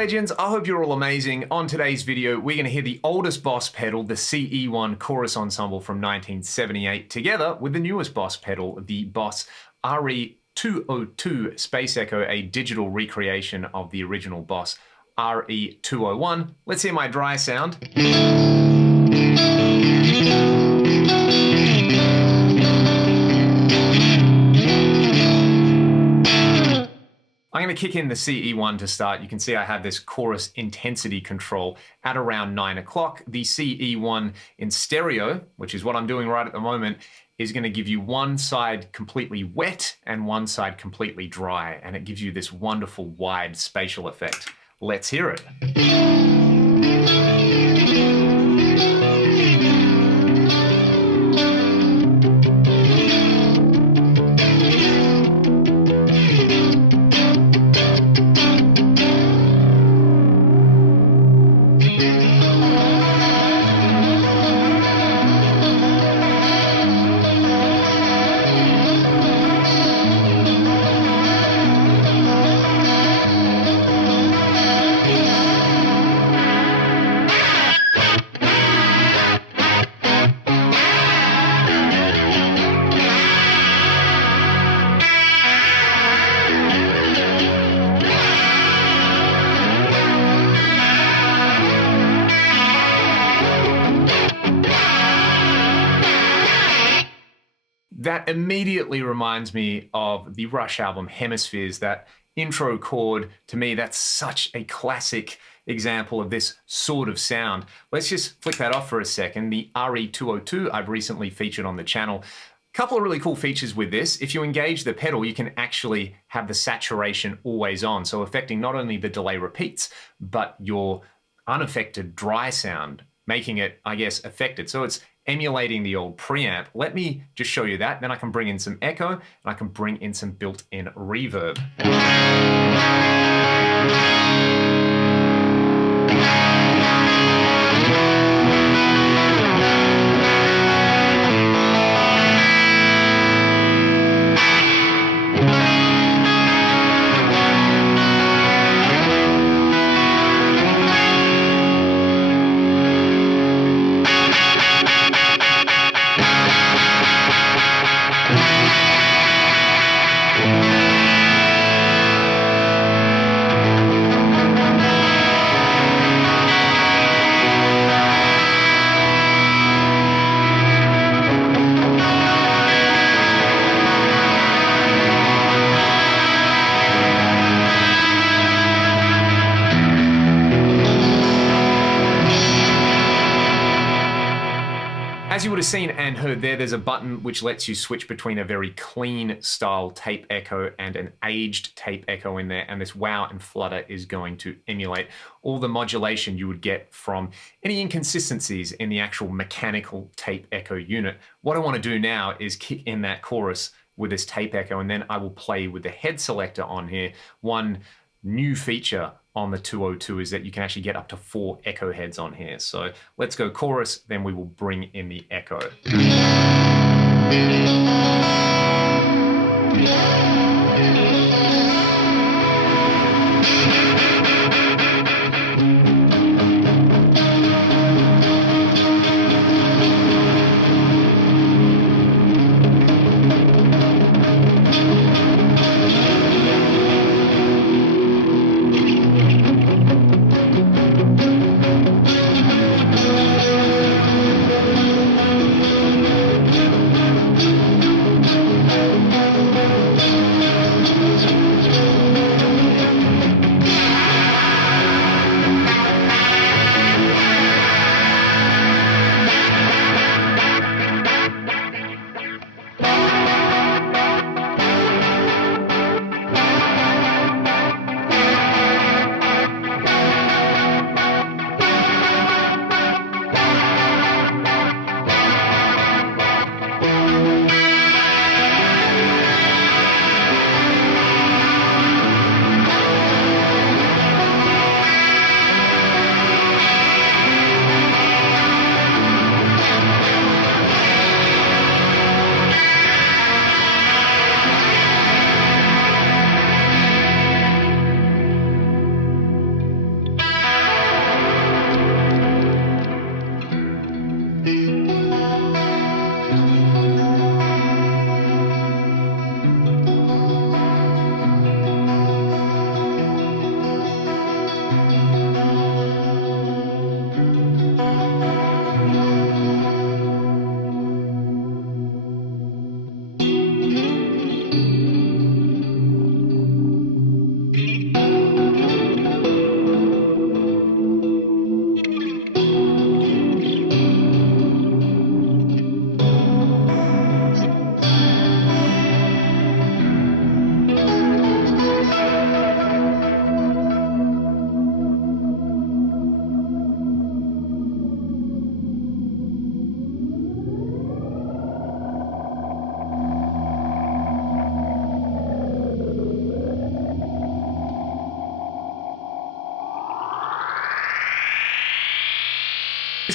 legends, I hope you're all amazing. On today's video, we're going to hear the oldest Boss pedal, the CE1 Chorus Ensemble from 1978, together with the newest Boss pedal, the Boss RE202 Space Echo, a digital recreation of the original Boss RE201. Let's hear my dry sound. I'm going to kick in the CE1 to start. You can see I have this chorus intensity control at around 9 o'clock. The CE1 in stereo, which is what I'm doing right at the moment, is going to give you one side completely wet and one side completely dry, and it gives you this wonderful wide spatial effect. Let's hear it. That immediately reminds me of the Rush album Hemispheres. That intro chord, to me, that's such a classic example of this sort of sound. Let's just flick that off for a second. The RE202 I've recently featured on the channel. A couple of really cool features with this. If you engage the pedal, you can actually have the saturation always on, so affecting not only the delay repeats, but your unaffected dry sound, making it, I guess, affected. So it's emulating the old preamp. Let me just show you that. Then I can bring in some echo and I can bring in some built-in reverb. As you would have seen and heard there's a button which lets you switch between a very clean style tape echo and an aged tape echo in there, and this wow and flutter is going to emulate all the modulation you would get from any inconsistencies in the actual mechanical tape echo unit. What I want to do now is kick in that chorus with this tape echo, and then I will play with the head selector on here. One new feature on the 202 is that you can actually get up to 4 echo heads on here. So let's go chorus, then we will bring in the echo.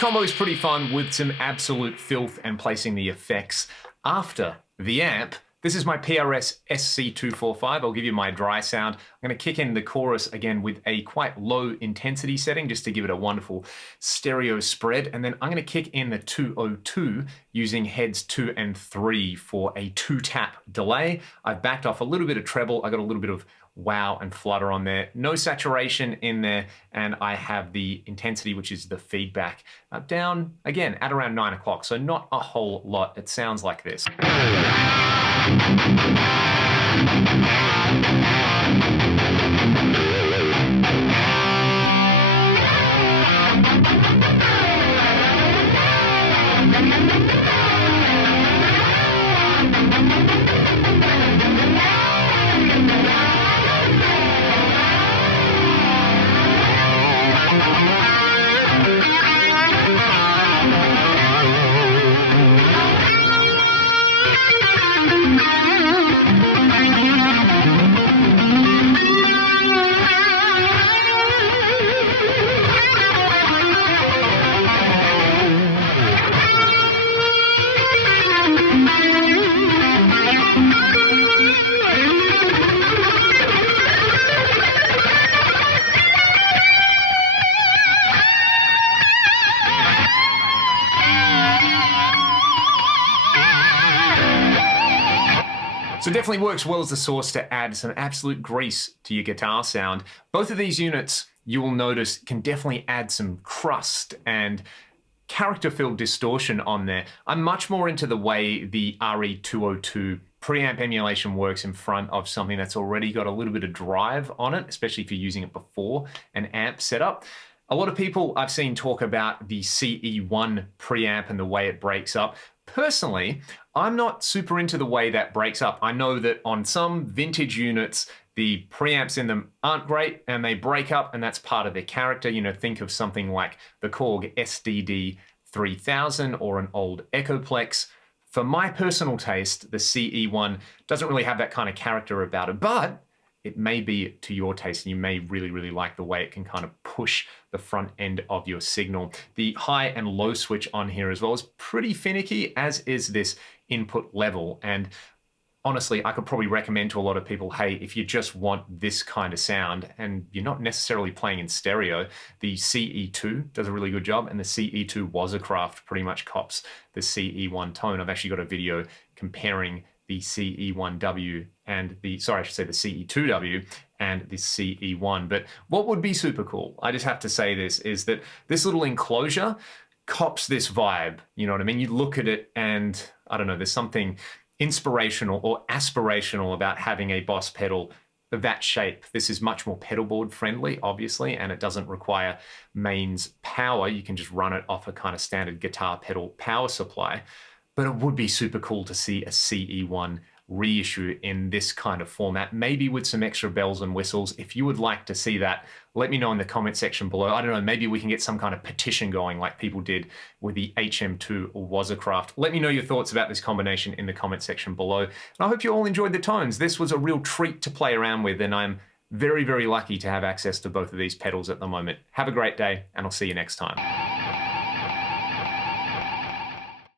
combo is pretty fun with some absolute filth and placing the effects after the amp. This is my PRS SC245. I'll give you my dry sound. I'm going to kick in the chorus again with a quite low intensity setting just to give it a wonderful stereo spread. And then I'm going to kick in the 202 using heads 2 and 3 for a 2-tap delay. I've backed off a little bit of treble. I got a little bit of wow and flutter on there. No saturation in there. And I have the intensity, which is the feedback, down again at around 9 o'clock. So not a whole lot. It sounds like this. So definitely works well as a source to add some absolute grease to your guitar sound. Both of these units, you will notice, can definitely add some crust and character-filled distortion on there. I'm much more into the way the RE202 preamp emulation works in front of something that's already got a little bit of drive on it, especially if you're using it before an amp setup. A lot of people I've seen talk about the CE1 preamp and the way it breaks up. Personally, I'm not super into the way that breaks up. I know that on some vintage units, the preamps in them aren't great and they break up, and that's part of their character. You know, think of something like the Korg SDD 3000 or an old Echoplex. For my personal taste, the CE1 doesn't really have that kind of character about it, but it may be to your taste and you may really, really like the way it can kind of push the front end of your signal. The high and low switch on here as well is pretty finicky, as is this input level. And honestly, I could probably recommend to a lot of people, hey, if you just want this kind of sound and you're not necessarily playing in stereo, the CE2 does a really good job, and the CE2 Wazacraft pretty much cops the CE1 tone. I've actually got a video comparing the CE1W and the CE2W and the CE1. But what would be super cool, I just have to say this, is that this little enclosure cops this vibe. You know what I mean? You look at it and, I don't know, there's something inspirational or aspirational about having a Boss pedal of that shape. This is much more pedalboard friendly, obviously, and it doesn't require mains power. You can just run it off a kind of standard guitar pedal power supply. But it would be super cool to see a CE1 reissue in this kind of format, maybe with some extra bells and whistles. If you would like to see that, let me know in the comment section below. I don't know, maybe we can get some kind of petition going like people did with the HM2 or Wazacraft. Let me know your thoughts about this combination in the comment section below. And I hope you all enjoyed the tones. This was a real treat to play around with, and I'm very, very lucky to have access to both of these pedals at the moment. Have a great day, and I'll see you next time.